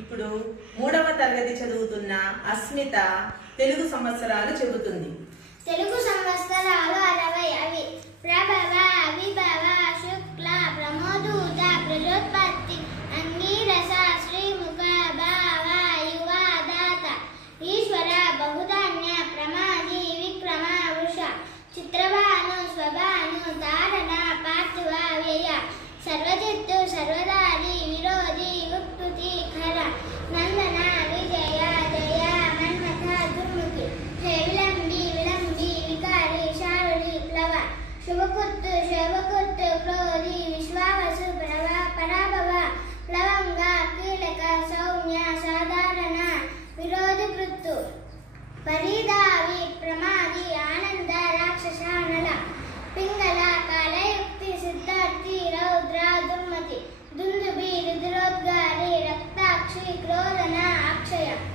ఇప్పుడు 3వ తరగతి చదువుతున్న అస్మిత తెలుగు సంవత్సరాలు చెబుతుంది. తెలుగు సంవత్సరాలు 60 అవి ప్రభవ విభవ శుభ